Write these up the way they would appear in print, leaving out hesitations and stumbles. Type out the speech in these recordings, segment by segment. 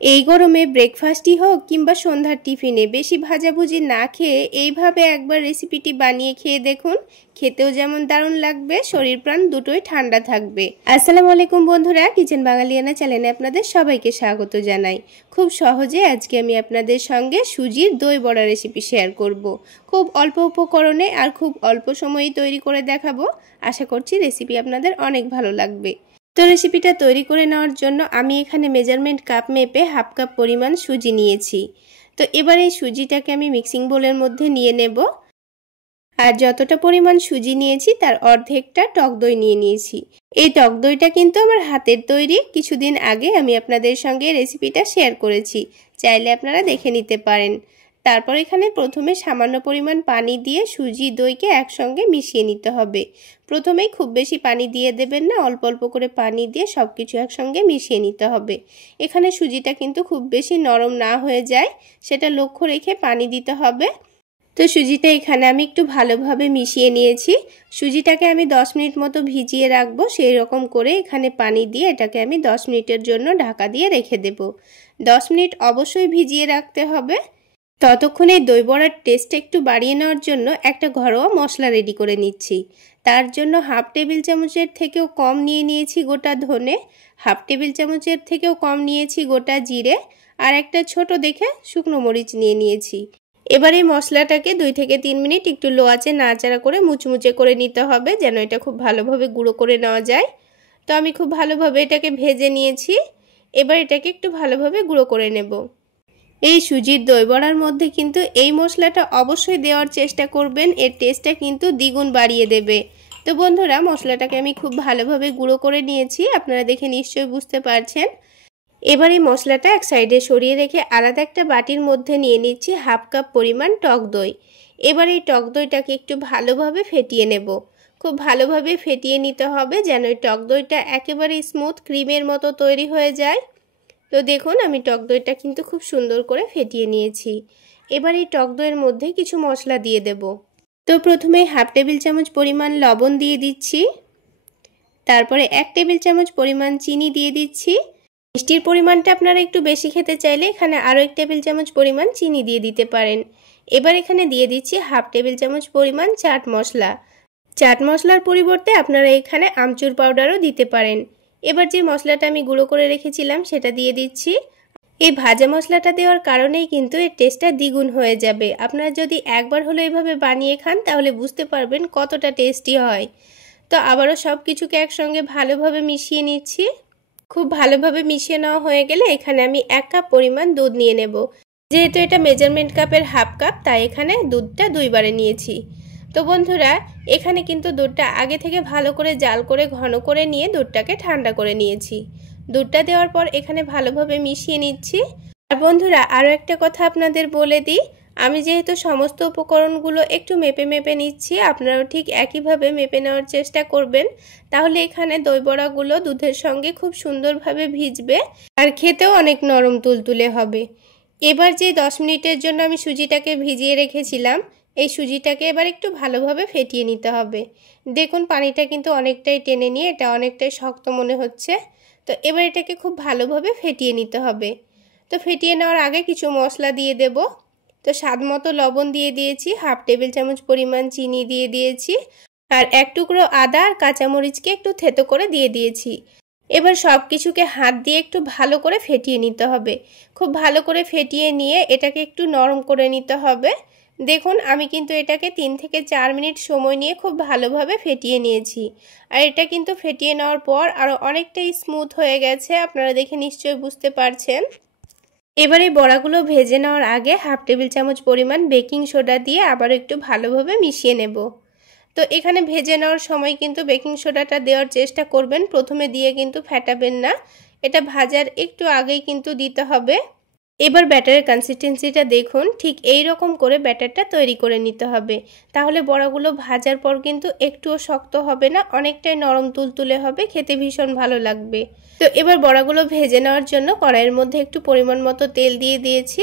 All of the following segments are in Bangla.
এই গরমে ব্রেকফাস্টই হোক কিংবা সন্ধ্যার টিফিনে বেশি ভাজাভুজি না খেয়ে এইভাবে একবার রেসিপিটি বানিয়ে খেয়ে দেখুন। খেতেও যেমন দারুণ লাগবে, শরীর প্রাণ দুটোই ঠান্ডা থাকবে। আসসালামু আলাইকুম বন্ধুরা, কিচেন বাঙালিয়ানা চ্যানেলে আপনাদের সবাইকে স্বাগত জানাই। খুব সহজে আজকে আমি আপনাদের সঙ্গে সুজির দই বড়া রেসিপি শেয়ার করব। খুব অল্প উপকরণে আর খুব অল্প সময়েই তৈরি করে দেখাবো। আশা করছি রেসিপি আপনাদের অনেক ভালো লাগবে। তো রেসিপিটা তৈরি করে নেওয়ার জন্য আমি এখানে মেজারমেন্ট কাপ মেপে হাফ কাপ পরিমাণ সুজি নিয়েছি। তো এবার এই সুজিটাকে আমি মিক্সিং বোলের মধ্যে নিয়ে নেব। আর যতটা পরিমাণ সুজি নিয়েছি তার অর্ধেকটা টক দই নিয়ে নিয়েছি। এই টক দইটা কিন্তু আমার হাতের তৈরি, কিছুদিন আগে আমি আপনাদের সঙ্গে রেসিপিটা শেয়ার করেছি, চাইলে আপনারা দেখে নিতে পারেন। তারপর এখানে প্রথমে সামান্য পরিমাণ পানি দিয়ে সুজি দইকে একসঙ্গে মিশিয়ে নিতে হবে। প্রথমেই খুব বেশি পানি দিয়ে দেবেন না, অল্প অল্প করে পানি দিয়ে সব কিছু একসঙ্গে মিশিয়ে নিতে হবে। এখানে সুজিটা কিন্তু খুব বেশি নরম না হয়ে যায়, সেটা লক্ষ্য রেখে পানি দিতে হবে। তো সুজিটা এখানে আমি একটু ভালোভাবে মিশিয়ে নিয়েছি। সুজিটাকে আমি 10 মিনিট মতো ভিজিয়ে রাখবো, সেই রকম করে এখানে পানি দিয়ে এটাকে আমি 10 মিনিটের জন্য ঢাকা দিয়ে রেখে দেব। 10 মিনিট অবশ্যই ভিজিয়ে রাখতে হবে। ততক্ষণে দই বড়ার টেস্ট একটু বাড়িয়ে নেওয়ার জন্য একটা ঘরোয়া মশলা রেডি করে নিচ্ছি। তার জন্য হাফ টেবিল চামচের থেকেও কম নিয়ে নিয়েছি গোটা ধনে, হাফ টেবিল চামচের থেকেও কম নিয়েছি গোটা জিরে, আর একটা ছোট দেখে শুকনো মরিচ নিয়ে নিয়েছি। এবার এই মশলাটাকে 2 থেকে 3 মিনিট একটু লো আঁচে নাড়াচাড়া করে মুচমুচে করে নিতে হবে, যেন এটা খুব ভালোভাবে গুঁড়ো করে নেওয়া যায়। তো আমি খুব ভালোভাবে এটাকে ভেজে নিয়েছি। এবার এটাকে একটু ভালোভাবে গুঁড়ো করে নেব। এই সুজির দই বড়ার মধ্যে কিন্তু এই মশলাটা অবশ্যই দেওয়ার চেষ্টা করবেন, এর টেস্টটা কিন্তু দ্বিগুণ বাড়িয়ে দেবে। তো বন্ধুরা, মশলাটাকে আমি খুব ভালোভাবে গুঁড়ো করে নিয়েছি, আপনারা দেখে নিশ্চয়ই বুঝতে পারছেন। এবার এই মশলাটা এক সাইডে সরিয়ে রেখে আলাদা একটা বাটির মধ্যে নিয়ে নিচ্ছি হাফ কাপ পরিমাণ টক দই। এবার এই টক দইটাকে একটু ভালোভাবে ফেটিয়ে নেব। খুব ভালোভাবে ফেটিয়ে নিতে হবে, যেন এই টক দইটা একেবারে স্মুথ ক্রিমের মতো তৈরি হয়ে যায়। তো দেখুন, আমি টক দইটা কিন্তু খুব সুন্দর করে ফেটিয়ে নিয়েছি। এবার এই টক দইয়ের মধ্যে কিছু মশলা দিয়ে দেব। তো প্রথমে হাফ টেবিল চামচ পরিমাণ লবণ দিয়ে দিচ্ছি, তারপরে 1 টেবিল চামচ পরিমাণ চিনি দিয়ে দিচ্ছি। মিষ্টির পরিমাণটা আপনারা একটু বেশি খেতে চাইলে এখানে আরও 1 টেবিল চামচ পরিমাণ চিনি দিয়ে দিতে পারেন। এবার এখানে দিয়ে দিচ্ছি হাফ টেবিল চামচ পরিমাণ চাট মশলা। চাট মশলার পরিবর্তে আপনারা এখানে আমচুর পাউডারও দিতে পারেন। এবার যে মশলাটা আমি গুঁড়ো করে রেখেছিলাম সেটা দিয়ে দিচ্ছি। এই ভাজা মশলাটা দেওয়ার কারণেই কিন্তু এর টেস্টটা দ্বিগুণ হয়ে যাবে। আপনারা যদি একবার হলো এভাবে বানিয়ে খান তাহলে বুঝতে পারবেন কতটা টেস্টি হয়। তো আবারও সব কিছুকে একসঙ্গে ভালোভাবে মিশিয়ে নিচ্ছি। খুব ভালোভাবে মিশিয়ে নেওয়া হয়ে গেলে এখানে আমি 1 কাপ পরিমাণ দুধ নিয়ে নেব। যেহেতু এটা মেজারমেন্ট কাপের হাফ কাপ, তাই এখানে দুধটা 2 বারে নিয়েছি। তো বন্ধুরা, এখানে কিন্তু দুধটা আগে থেকে ভালো করে জাল করে ঘন করে নিয়ে দুধটাকে ঠান্ডা করে নিয়েছি। দুধটা দেওয়ার পর এখানে ভালোভাবে মিশিয়ে নিচ্ছি। আর বন্ধুরা, আরও একটা কথা আপনাদের বলে দিই, আমি যেহেতু সমস্ত উপকরণগুলো একটু মেপে মেপে নিচ্ছি, আপনারাও ঠিক একইভাবে মেপে নেওয়ার চেষ্টা করবেন। তাহলে এখানে দই বড়াগুলো দুধের সঙ্গে খুব সুন্দরভাবে ভিজবে আর খেতেও অনেক নরম তুলতুলে হবে। এবার যে 10 মিনিটের জন্য আমি সুজিটাকে ভিজিয়ে রেখেছিলাম, এই সুজিটাকে এবার একটু ভালোভাবে ফেটিয়ে নিতে হবে। দেখুন, পানিটা কিন্তু অনেকটাই টেনে নিয়ে এটা অনেকটাই শক্ত মনে হচ্ছে। তো এবার এটাকে খুব ভালোভাবে ফেটিয়ে নিতে হবে। তো ফেটিয়ে নেওয়ার আগে কিছু মশলা দিয়ে দেব। তো স্বাদ মতো লবণ দিয়ে দিয়েছি, হাফ টেবিল চামচ পরিমাণ চিনি দিয়ে দিয়েছি, আর 1 টুকরো আদা আর কাঁচামরিচকে একটু থেতো করে দিয়ে দিয়েছি। এবার সব কিছুকে হাত দিয়ে একটু ভালো করে ফেটিয়ে নিতে হবে। খুব ভালো করে ফেটিয়ে নিয়ে এটাকে একটু নরম করে নিতে হবে। দেখুন, আমি কিন্তু এটাকে 3 থেকে 4 মিনিট সময় নিয়ে খুব ভালোভাবে ফেটিয়ে নিয়েছি। আর এটা কিন্তু ফেটিয়ে নেওয়ার পর আরও অনেকটাই স্মুথ হয়ে গেছে, আপনারা দেখে নিশ্চয়ই বুঝতে পারছেন। এবার এই বড়াগুলো ভেজে নেওয়ার আগে হাফ টেবিল চামচ পরিমাণ বেকিং সোডা দিয়ে আবারও একটু ভালোভাবে মিশিয়ে নেব। তো এখানে ভেজে নেওয়ার সময় কিন্তু বেকিং সোডাটা দেওয়ার চেষ্টা করবেন, প্রথমে দিয়ে কিন্তু ফেটাবেন না, এটা ভাজার একটু আগেই কিন্তু দিতে হবে। এবার ব্যাটারের কনসিস্টেন্সিটা দেখুন, ঠিক এই রকম করে ব্যাটারটা তৈরি করে নিতে হবে। তাহলে বড়াগুলো ভাজার পর কিন্তু একটুও শক্ত হবে না, অনেকটাই নরম তুলতুলে হবে, খেতে ভীষণ ভালো লাগবে। তো এবার বড়াগুলো ভেজে নেওয়ার জন্য কড়াইয়ের মধ্যে একটু পরিমাণ মতো তেল দিয়ে দিয়েছি।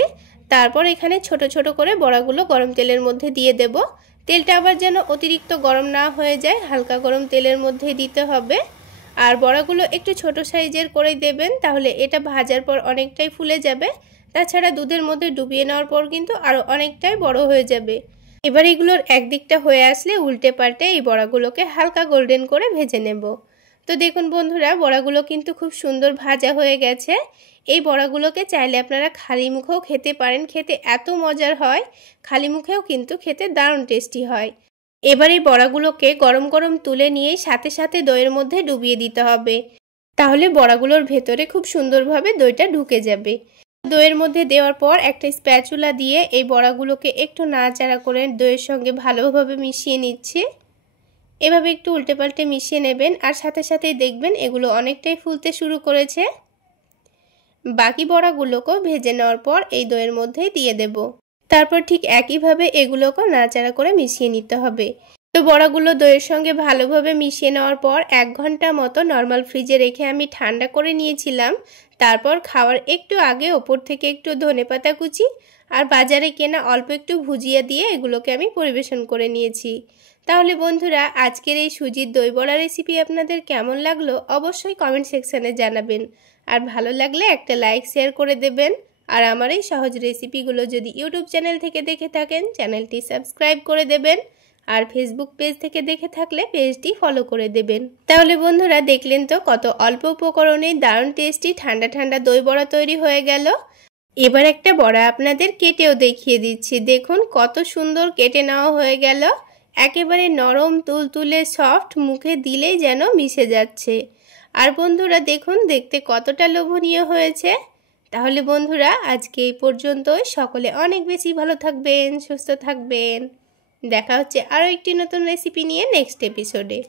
তারপর এখানে ছোট ছোট করে বড়াগুলো গরম তেলের মধ্যে দিয়ে দেব। তেলটা আবার যেন অতিরিক্ত গরম না হয়ে যায়, হালকা গরম তেলের মধ্যে দিতে হবে। আর বড়াগুলো একটু ছোট সাইজের করে দেবেন, তাহলে এটা ভাজার পর অনেকটাই ফুলে যাবে। তাছাড়া দুধের মধ্যে ডুবিয়ে নেওয়ার পর কিন্তু আরও অনেকটাই বড় হয়ে যাবে। এবার এগুলোর একদিকটা হয়ে আসলে উল্টে পাল্টে এই বড়াগুলোকে হালকা গোল্ডেন করে ভেজে নেব। তো দেখুন বন্ধুরা, বড়াগুলো কিন্তু খুব সুন্দর ভাজা হয়ে গেছে। এই বড়াগুলোকে চাইলে আপনারা খালি মুখেও খেতে পারেন, খেতে এত মজার হয়। খালি মুখেও কিন্তু খেতে দারুণ টেস্টি হয়। এবার এই বড়াগুলোকে গরম গরম তুলে নিয়ে সাথে সাথে দইয়ের মধ্যে ডুবিয়ে দিতে হবে, তাহলে বড়াগুলোর ভেতরে খুব সুন্দরভাবে দইটা ঢুকে যাবে। দইয়ের মধ্যে দেওয়ার পর একটা স্প্যাচুলা দিয়ে এই বড়াগুলোকে একটু নাড়াচাড়া করে দইয়ের সঙ্গে ভালোভাবে মিশিয়ে নিচ্ছি। এভাবে একটু উল্টে পাল্টে মিশিয়ে নেবেন, আর সাথে সাথেই দেখবেন এগুলো অনেকটাই ফুলতে শুরু করেছে। বাকি বড়াগুলোকেও ভেজে নেওয়ার পর এই দইয়ের মধ্যেই দিয়ে দেব। তারপর ঠিক একইভাবে এগুলোকেও নাড়াচাড়া করে মিশিয়ে নিতে হবে। তো বড়াগুলো দইয়ের সঙ্গে ভালোভাবে মিশিয়ে নেওয়ার পর 1 ঘন্টা মতো নর্মাল ফ্রিজে রেখে আমি ঠান্ডা করে নিয়েছিলাম। তারপর খাওয়ার একটু আগে ওপর থেকে একটু ধনেপাতা কুচি আর বাজারে কেনা অল্প একটু ভুজিয়া দিয়ে এগুলোকে আমি পরিবেশন করে নিয়েছি। তাহলে বন্ধুরা, আজকের এই সুজির দই বড়া রেসিপি আপনাদের কেমন লাগলো অবশ্যই কমেন্ট সেকশানে জানাবেন। আর ভালো লাগলে একটা লাইক শেয়ার করে দেবেন। আর আমার এই সহজ রেসিপিগুলো যদি ইউটিউব চ্যানেল থেকে দেখে থাকেন চ্যানেলটি সাবস্ক্রাইব করে দেবেন, আর ফেসবুক পেজ থেকে দেখে থাকলে পেজটি ফলো করে দেবেন। তাহলে বন্ধুরা, দেখলেন তো কত অল্প উপকরণে দারুণ টেস্টি ঠান্ডা ঠান্ডা দই বড়া তৈরি হয়ে গেল। এবার একটা বড়া আপনাদের কেটেও দেখিয়ে দিচ্ছি। দেখুন কত সুন্দর কেটে নেওয়া হয়ে গেল। একেবারে নরম তুলতুলে সফট, মুখে দিলেই যেন মিশে যাচ্ছে। আর বন্ধুরা দেখুন দেখতে কতটা লোভনীয় হয়েছে। তাহলে বন্ধুরা, আজকে এই পর্যন্তই। সকলে অনেক বেশি ভালো থাকবেন, সুস্থ থাকবেন। দেখা হচ্ছে আরও একটি নতুন রেসিপি নিয়ে নেক্সট এপিসোডে।